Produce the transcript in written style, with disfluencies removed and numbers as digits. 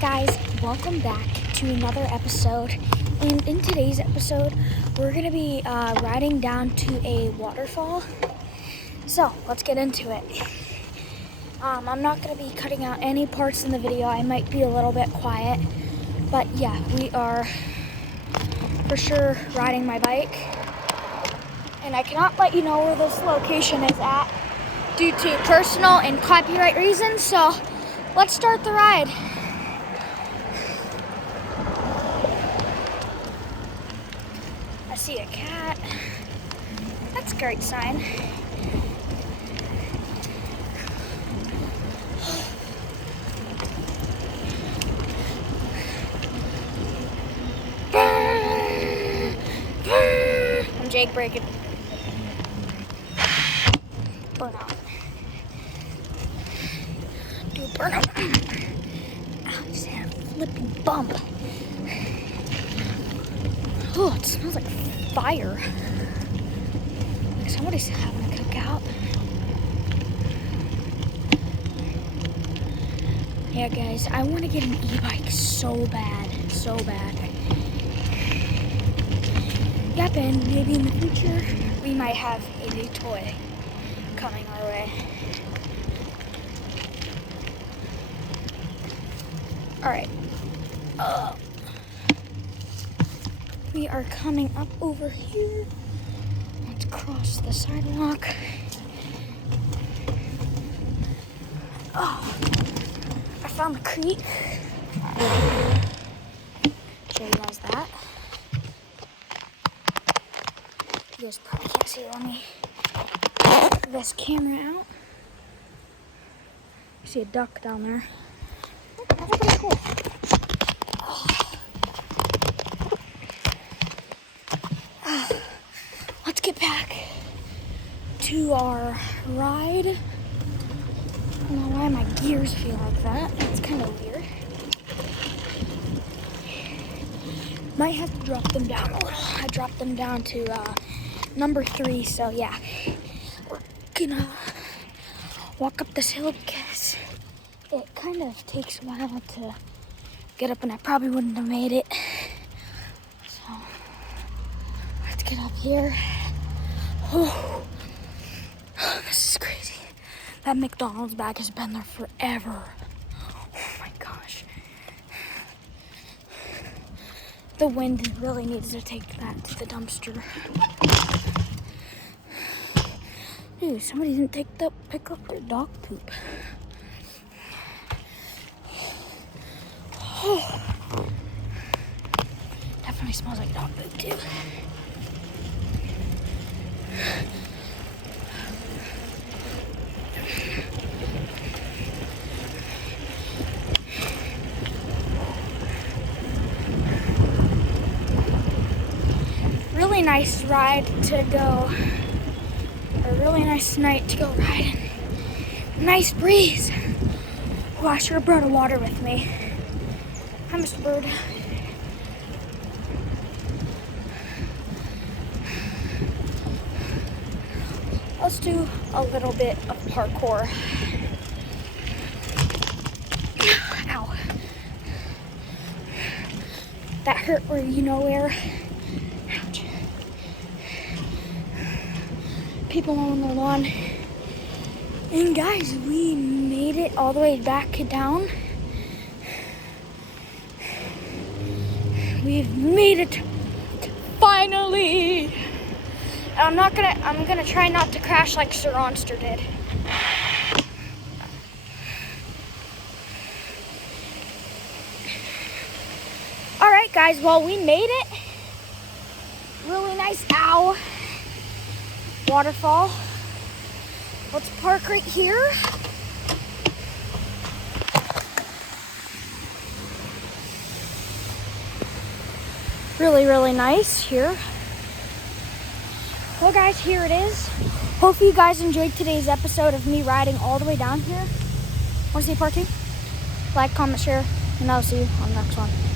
Guys, welcome back to another episode. And in today's episode, we're going to be riding down to a waterfall. So, let's get into it. I'm not going to be cutting out any parts in the video. I might be a little bit quiet. But yeah, we are for sure riding my bike. And I cannot let you know where this location is at due to personal and copyright reasons. So, let's start the ride. I see a cat. That's a great sign. I'm Jake breaking. Burnout. Do a burnout. Ow, just had a flipping bump. Oh, it smells like fire. Somebody's having a cookout. Yeah, guys, I want to get an e-bike so bad, so bad. Yep, and maybe in the future, we might have a new toy coming our way. All right. We are coming up over here. Let's cross the sidewalk. Oh, I found the creek. Show you guys that. You guys probably can't see it. Let me get this camera out. I see a duck down there. Oh, that's pretty cool. Let's get back to our ride. I don't know why my gears feel like that. It's kind of weird. Might have to drop them down a little. I dropped them down to number 3, so yeah. We're gonna walk up this hill because it kind of takes a while to get up and I probably wouldn't have made it. So let's get up here. Oh, this is crazy. That McDonald's bag has been there forever. Oh my gosh. The wind really needs to take that to the dumpster. Dude, somebody didn't pick up their dog poop. Oh. Definitely smells like dog poop too. Really nice ride to go, a really nice night to go riding. Nice breeze. Oh, I should have brought a water with me. Hi, Mr. Bird. Let's do a little bit of parkour. Ow. That hurt where you know where. Ouch. People on the lawn. And guys, we made it all the way back down. We've made it finally. I'm gonna try not to crash like Sir Onster did. All right, guys, well, we made it. Really nice, waterfall. Let's park right here. Really, really nice here. Well, guys, here it is. Hope you guys enjoyed today's episode of me riding all the way down here. Want to see part 2? Like, comment, share, and I'll see you on the next one.